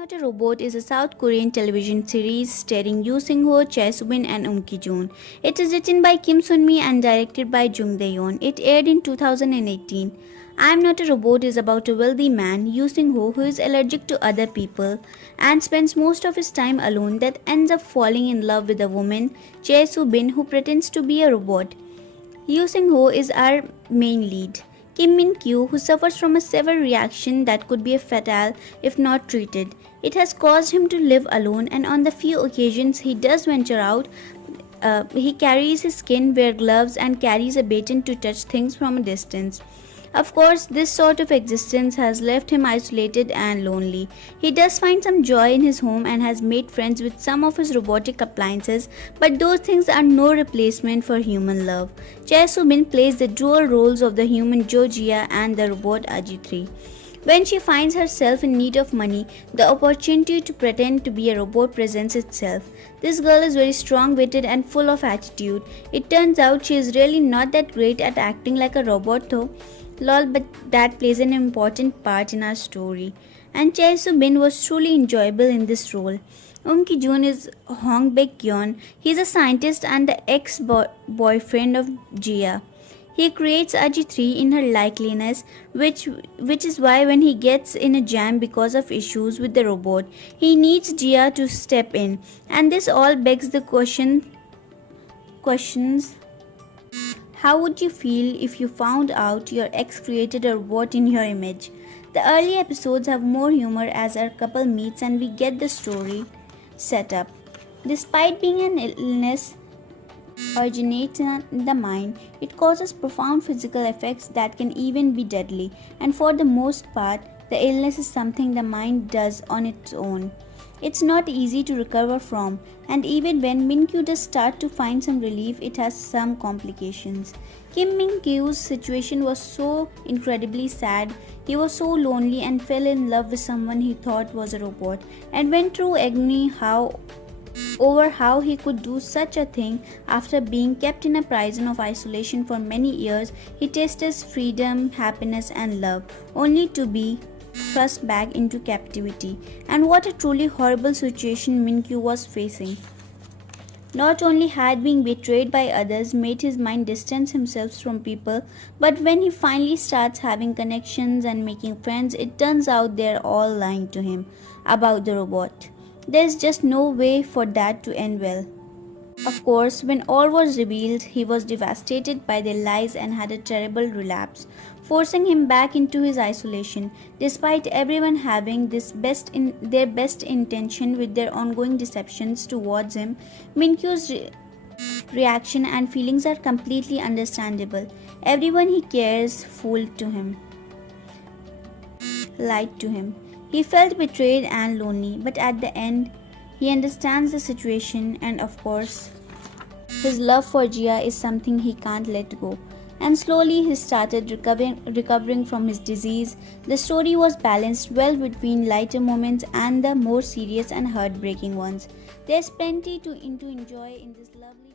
Not a Robot is a South Korean television series starring Yoo Seung-ho, Chae Soo-bin and Ki-joon. It is written by Kim Sun-mi and directed by Jung Dae-yeon. It aired in 2018. I Am Not a Robot is about a wealthy man, Yoo Seung-ho, who is allergic to other people and spends most of his time alone, that ends up falling in love with a woman, Chae Soo-bin, who pretends to be a robot. Yoo Seung-ho is our main lead. Kim Min-kyu, who suffers from a severe reaction that could be fatal if not treated. It has caused him to live alone, and on the few occasions he does venture out, he carries his skin, wears gloves, and carries a baton to touch things from a distance. Of course, this sort of existence has left him isolated and lonely. He does find some joy in his home and has made friends with some of his robotic appliances, but those things are no replacement for human love. Chae Soo-bin plays the dual roles of the human Jo Jia and the robot Aji-3. When she finds herself in need of money, the opportunity to pretend to be a robot presents itself. This girl is very strong-witted and full of attitude. It turns out she is really not that great at acting like a robot though. Lol, but that plays an important part in our story. And Chae Soo-bin was truly enjoyable in this role. Ki-joon is Hong Baek-yeon. He is a scientist and the ex-boyfriend of Jia. He creates Aji-3 in her likeness, which is why when he gets in a jam because of issues with the robot, he needs Jia to step in. And this all begs the questions. How would you feel if you found out your ex created a robot in your image? The early episodes have more humor as our couple meets and we get the story set up. Despite being an illness originates in the mind, it causes profound physical effects that can even be deadly. And for the most part, the illness is something the mind does on its own. It's not easy to recover from, and even when Min-kyu does start to find some relief, it has some complications. Kim Min-kyu's situation was so incredibly sad. He was so lonely and fell in love with someone he thought was a robot, and went through agony over how he could do such a thing. After being kept in a prison of isolation for many years, he tastes freedom, happiness and love, only to be thrust back into captivity. And what a truly horrible situation Min-kyu was facing. Not only had being betrayed by others made his mind distance himself from people, but when he finally starts having connections and making friends, it turns out they're all lying to him about the robot. There's just no way for that to end well. Of course, when all was revealed, he was devastated by their lies and had a terrible relapse, forcing him back into his isolation. Despite everyone having their best intention with their ongoing deceptions towards him, Min-kyu's reaction and feelings are completely understandable. Everyone he cares lied to him. He felt betrayed and lonely, but at the end, he understands the situation, and of course, his love for Jia is something he can't let go. And slowly he started recovering from his disease. The story was balanced well between lighter moments and the more serious and heartbreaking ones. There's plenty to enjoy in this lovely